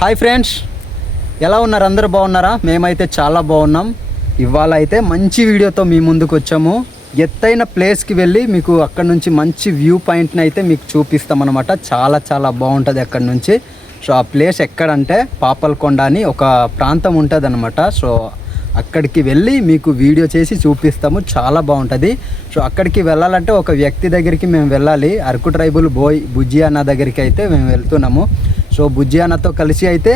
Hi friends, ఎలా ఉన్నారు? అందరూ బాగున్నారా? మేమైతే చాలా బాగున్నాం. ఇవాళ అయితే మంచి వీడియోతో మీ ముందుకు వచ్చాము. ఎత్తైన ప్లేస్కి వెళ్ళి మీకు అక్కడ నుంచి మంచి వ్యూ పాయింట్ని అయితే మీకు చూపిస్తామన్నమాట. చాలా చాలా బాగుంటుంది అక్కడ నుంచి. సో ఆ ప్లేస్ ఎక్కడంటే పాపల్కొండ అని ఒక ప్రాంతం ఉంటుంది అనమాట. సో అక్కడికి వెళ్ళి మీకు వీడియో చేసి చూపిస్తాము. చాలా బాగుంటుంది. సో అక్కడికి వెళ్ళాలంటే ఒక వ్యక్తి దగ్గరికి మేము వెళ్ళాలి. అరకు ట్రైబుల్ బుజ్జి అన్న దగ్గరికి అయితే మేము వెళ్తున్నాము. సో బుజ్జి అన్నతో కలిసి అయితే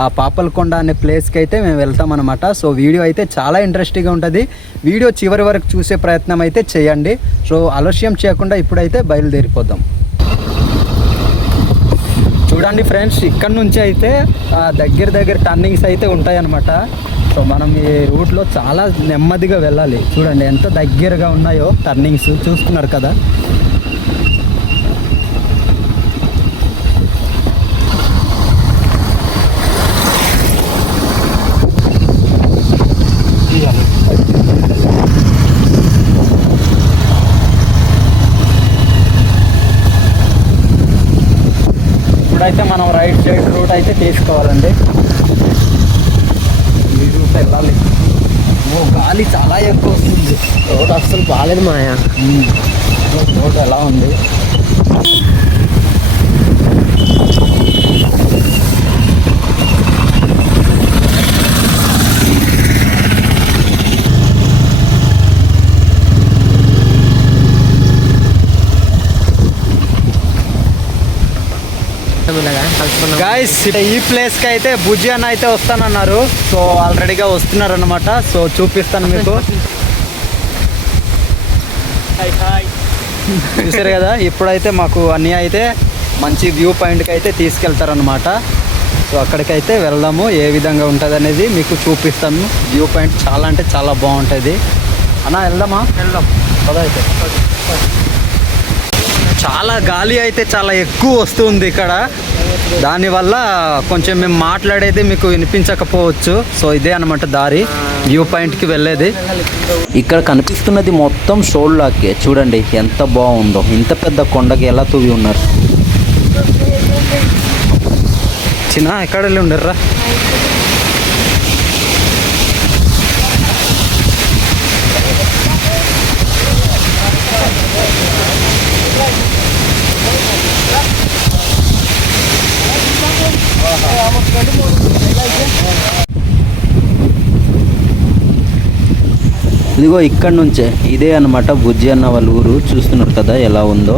ఆ పాపల్కొండ అనే ప్లేస్కి అయితే మేము వెళ్తాం అనమాట. సో వీడియో అయితే చాలా ఇంట్రెస్టింగ్గా ఉంటుంది. వీడియో చివరి వరకు చూసే ప్రయత్నం అయితే చేయండి. సో ఆలస్యం చేయకుండా ఇప్పుడైతే బయలుదేరిపోదాం. చూడండి ఫ్రెండ్స్, ఇక్కడ నుంచి అయితే దగ్గర టర్నింగ్స్ అయితే ఉంటాయన్నమాట. సో మనం ఈ రూట్లో చాలా నెమ్మదిగా వెళ్ళాలి. చూడండి ఎంత దగ్గరగా ఉన్నాయో టర్నింగ్స్, చూస్తున్నారు కదా. ఇప్పుడైతే మనం రైట్ సైడ్ రూట్ అయితే తీసుకోవాలండి. ఈ రూట్ వెళ్ళాలి. గాలి చాలా ఎక్కువ వస్తుంది. రోడ్ అస్సలు బాగాలేదు మాయా. రోడ్ ఎలా ఉంది? గాయస్, ఈ ప్లేస్కి అయితే బుజ్జి అన్న అయితే వస్తానన్నారు. సో ఆల్రెడీగా వస్తున్నారు అనమాట. సో చూపిస్తాను మీకు. చూసారు కదా, ఇప్పుడైతే మాకు అన్నీ అయితే మంచి వ్యూ పాయింట్కి అయితే తీసుకెళ్తారనమాట. సో అక్కడికైతే వెళ్దాము. ఏ విధంగా ఉంటుంది అనేది మీకు చూపిస్తాను. వ్యూ పాయింట్ చాలా అంటే చాలా బాగుంటుంది. అన్న వెళ్దామా? వెళ్దాం పదైతే. చాలా గాలి అయితే చాలా ఎక్కువ వస్తుంది ఇక్కడ. దానివల్ల కొంచెం మేము మాట్లాడేది మీకు వినిపించకపోవచ్చు. సో ఇదే అనమాట దారి వ్యూ పాయింట్కి వెళ్ళేది. ఇక్కడ కనిపిస్తున్నది మొత్తం షోల్లాకే. చూడండి ఎంత బాగుందో. ఇంత పెద్ద కొండకి ఎలా తూవి ఉన్నారు. చిన్న ఎక్కడ వెళ్ళి ఉండర్రా. ఇదిగో ఇక్కడ నుంచే ఇదే అన్నమాట బుజ్జి అన్న వాళ్ళ ఊరు. చూస్తున్నారు కదా ఎలా ఉందో.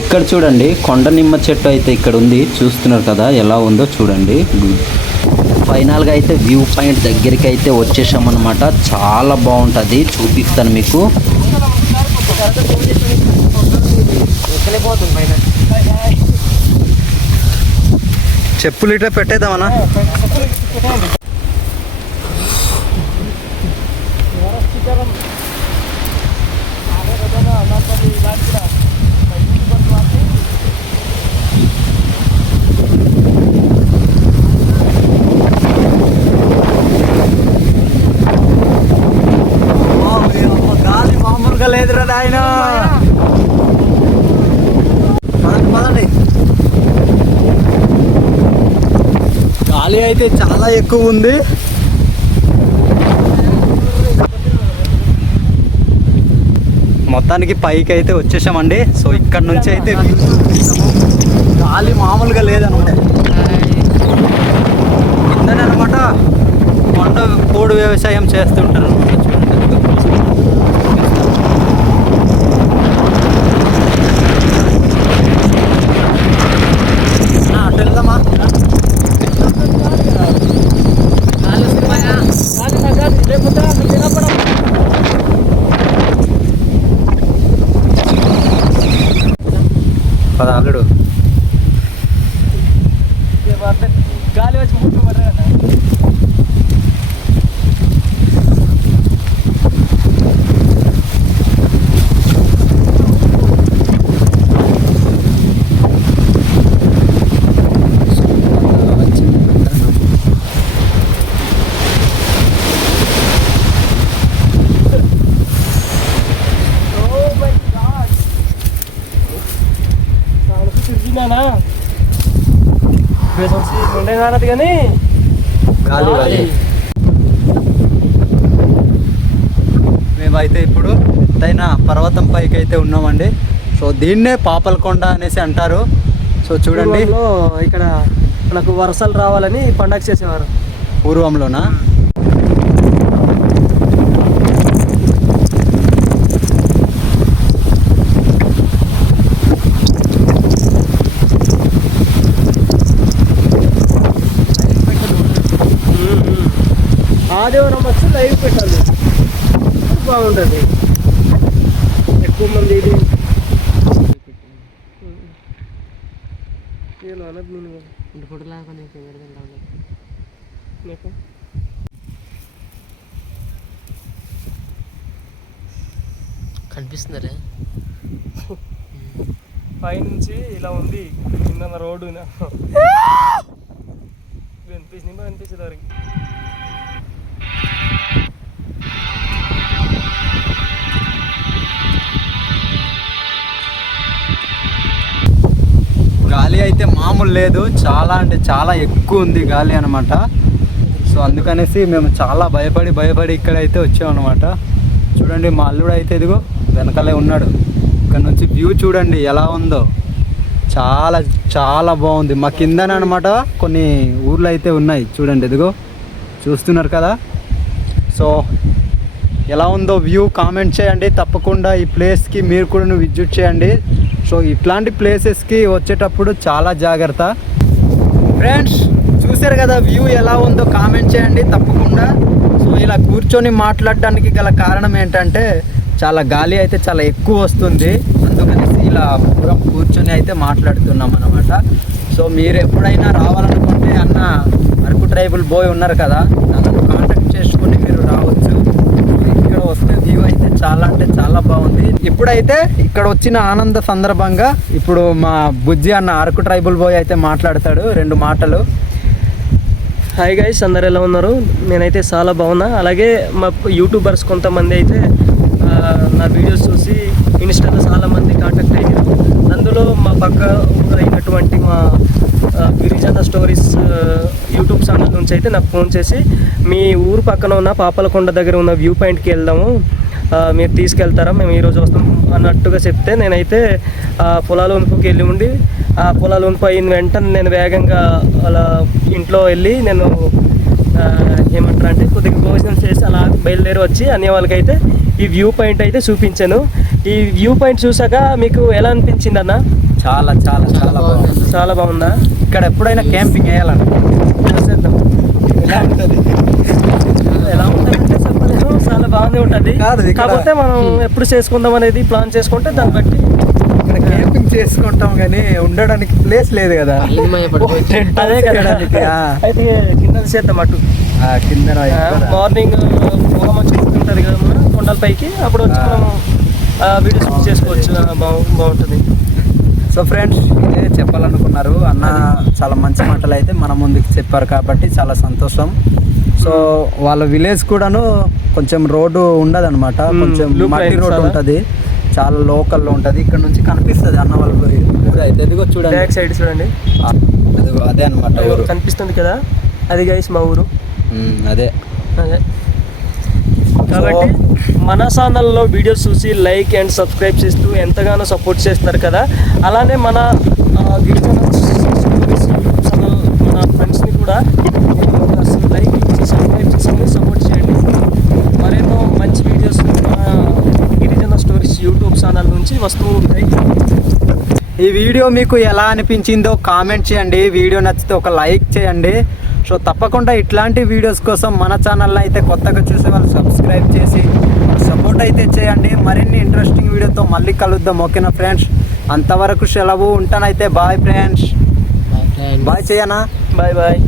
ఇక్కడ చూడండి కొండ నిమ్మ చెట్టు అయితే ఇక్కడ ఉంది. చూస్తున్నారు కదా ఎలా ఉందో చూడండి. ఫైనల్గా అయితే వ్యూ పాయింట్ దగ్గరికి అయితే వచ్చేసామన్నమాట. చాలా బాగుంటుంది, చూపిస్తాను మీకు. చెప్పులు ఇట్లా పెట్టేద్దామన్నా. గాలి మామూలుగా లేదురా ఆయన. పదండి. గాలి అయితే చాలా ఎక్కువ ఉంది. మొత్తానికి పైకి అయితే వచ్చేసామండి. సో ఇక్కడ నుంచి అయితే గాలి మామూలుగా లేదనమాట. కిందనే అనమాట కొండ పోడు వ్యవసాయం చేస్తుంటారు అనమాట. అటు వెళ్దామా? పదాడు గాలి వచ్చి గాలి రానది కానీ గాలి. మేమైతే ఇప్పుడు ఎత్తైన పర్వతం పైకి అయితే ఉన్నామండి. సో దీన్నే పాపలకొండ అనేసి అంటారు. సో చూడండి, ఇక్కడ మనకు వర్షాలు రావాలని పండగ చేసేవారు పూర్వంలోనా. ఆదివారం వచ్చి లైవ్ పెట్టాలి, బాగుంటుంది. ఎక్కువ మంది ఇది కనిపిస్తుందరే పైనుంచి ఇలా ఉంది కింద రోడ్డు అనిపించింది వారికి. గాలి అయితే మామూలు లేదు, చాలా అంటే చాలా ఎక్కువ ఉంది గాలి అనమాట. సో అందుకనేసి మేము చాలా భయపడి ఇక్కడైతే వచ్చామన్నమాట. చూడండి, మా అల్లుడు అయితే ఇదిగో వెనకాలే ఉన్నాడు. ఇక్కడ నుంచి వ్యూ చూడండి ఎలా ఉందో, చాలా చాలా బాగుంది. మా కిందనమాట కొన్ని ఊర్లు అయితే ఉన్నాయి చూడండి, ఇదిగో చూస్తున్నారు కదా. సో ఎలా ఉందో వ్యూ కామెంట్ చేయండి తప్పకుండా. ఈ ప్లేస్కి మీరు కూడా విజిట్ చేయండి. సో ఇట్లాంటి ప్లేసెస్కి వచ్చేటప్పుడు చాలా జాగ్రత్త. ఫ్రెండ్స్ చూసారు కదా వ్యూ ఎలా ఉందో కామెంట్ చేయండి తప్పకుండా. సో ఇలా కూర్చొని మాట్లాడడానికి గల కారణం ఏంటంటే చాలా గాలి అయితే చాలా ఎక్కువ వస్తుంది, అందుకనేసి ఇలా పూరం కూర్చొని అయితే మాట్లాడుతున్నాం అన్నమాట. సో మీరు ఎప్పుడైనా రావాలనుకుంటే అన్న అరకు ట్రైబల్ బాయ్ ఉన్నారు కదా, నన్ను కాంటాక్ట్ చేసుకుని మీరు రావచ్చు. ఇక్కడ వస్తే వ్యూ అయితే చాలా అంటే చాలా బాగుంది. ఇప్పుడైతే ఇక్కడ వచ్చిన ఆనంద సందర్భంగా ఇప్పుడు మా బుజ్జి అన్న అరకు ట్రైబల్ బాయ్ అయితే మాట్లాడతాడు 2 మాటలు. హాయ్ గైస్, అందరు ఎలా ఉన్నారు? నేనైతే చాలా బాగున్నా. అలాగే మా యూట్యూబర్స్ కొంతమంది అయితే నా వీడియోస్ చూసి ఇన్స్టాలో చాలామంది కాంటాక్ట్ అయ్యారు. అందులో మా పక్క ఊరు అయినటువంటి మా గిరిజన స్టోరీస్ యూట్యూబ్ ఛానల్ నుంచి అయితే నాకు ఫోన్ చేసి మీ ఊరు పక్కన ఉన్న పాపలకొండ దగ్గర ఉన్న వ్యూ పాయింట్కి వెళ్దాము, మీరు తీసుకెళ్తారా, మేము ఈరోజు వస్తాం అన్నట్టుగా చెప్తే నేనైతే పొలాల వంపుకి వెళ్ళి ఉండి ఆ పొలాల వంపు అయిన వెంటనే నేను వేగంగా అలా ఇంట్లో వెళ్ళి నేను ఏమంటారు అంటే కొద్దిగా భోజనం చేసి అలా బయలుదేరి వచ్చి అనే వాళ్ళకైతే ఈ వ్యూ పాయింట్ అయితే చూపించాను. ఈ వ్యూ పాయింట్ చూసాక మీకు ఎలా అనిపించింది అన్న? చాలా చాలా చాలా బాగుంది. చాలా బాగుందా? ఇక్కడ ఎప్పుడైనా క్యాంపింగ్ వేయాలండి, చూసేద్దాం ఎలా ఉంటుంది. ఎలా ఉంటుందంటే చెప్పలేదు, చాలా బాగానే ఉంటుంది. కాకపోతే మనం ఎప్పుడు చేసుకుందాం అనేది ప్లాన్ చేసుకుంటే దాన్ని బట్టి ఇక్కడ క్యాంపింగ్ చేసుకుంటాం కానీ ఉండడానికి ప్లేస్ లేదు కదా, అదే కదా. అయితే కింద చేద్దాం అటు కింద మార్నింగ్ పొగ మంచి ఉంటుంది కదా మన కొండల పైకి, అప్పుడు వచ్చి మనం వీడియో షూట్ చేసుకోవచ్చు. బాగుంటుంది. సో ఫ్రెండ్స్ ఇదే చెప్పాలనుకున్నారు అన్న, చాలా మంచి మాటలు అయితే మన ముందుకు చెప్పారు కాబట్టి చాలా సంతోషం. సో వాళ్ళ విలేజ్ కూడాను కొంచెం రోడ్డు ఉండదు అనమాట, కొంచెం మట్టి రోడ్డు ఉంటుంది, చాలా లోకల్లో ఉంటుంది. ఇక్కడ నుంచి కనిపిస్తుంది అన్న వాళ్ళ ఊరు అయితే. ఇదిగో చూడండి, బ్యాక్ సైడ్ చూడండి, అదే అనమాట కనిపిస్తుంది కదా, అది గైస్ మా ఊరు. అదే అదే కాబట్టి మన ఛానల్లో వీడియోస్ చూసి లైక్ అండ్ సబ్స్క్రైబ్ చేస్తూ ఎంతగానో సపోర్ట్ చేస్తున్నారు కదా, అలానే మన గిరిజన ఛానల్ మన ఫ్రెండ్స్ని కూడా లైక్ ఇచ్చి సబ్స్క్రైబ్ చేసుకొని సపోర్ట్ చేయండి. మరెన్నో మంచి వీడియోస్ మన గిరిజన స్టోరీస్ యూట్యూబ్ ఛానల్ నుంచి వస్తూ ఉంటాయి. ఈ వీడియో మీకు ఎలా అనిపించిందో కామెంట్ చేయండి, వీడియో నచ్చితే ఒక లైక్ చేయండి. సో తప్పకుండా ఇట్లాంటి వీడియోస్ కోసం మన ఛానల్ని అయితే కొత్తగా చూసే వాళ్ళు సబ్స్క్రైబ్ చేసి సపోర్ట్ అయితే చేయండి. మరిన్ని ఇంట్రెస్టింగ్ వీడియోతో మళ్ళీ కలుద్దాం, ఓకేనా ఫ్రెండ్స్? అంతవరకు సెలవు, ఉంటానైతే. బాయ్ ఫ్రెండ్స్, బాయ్ చేయనా, బాయ్ బాయ్.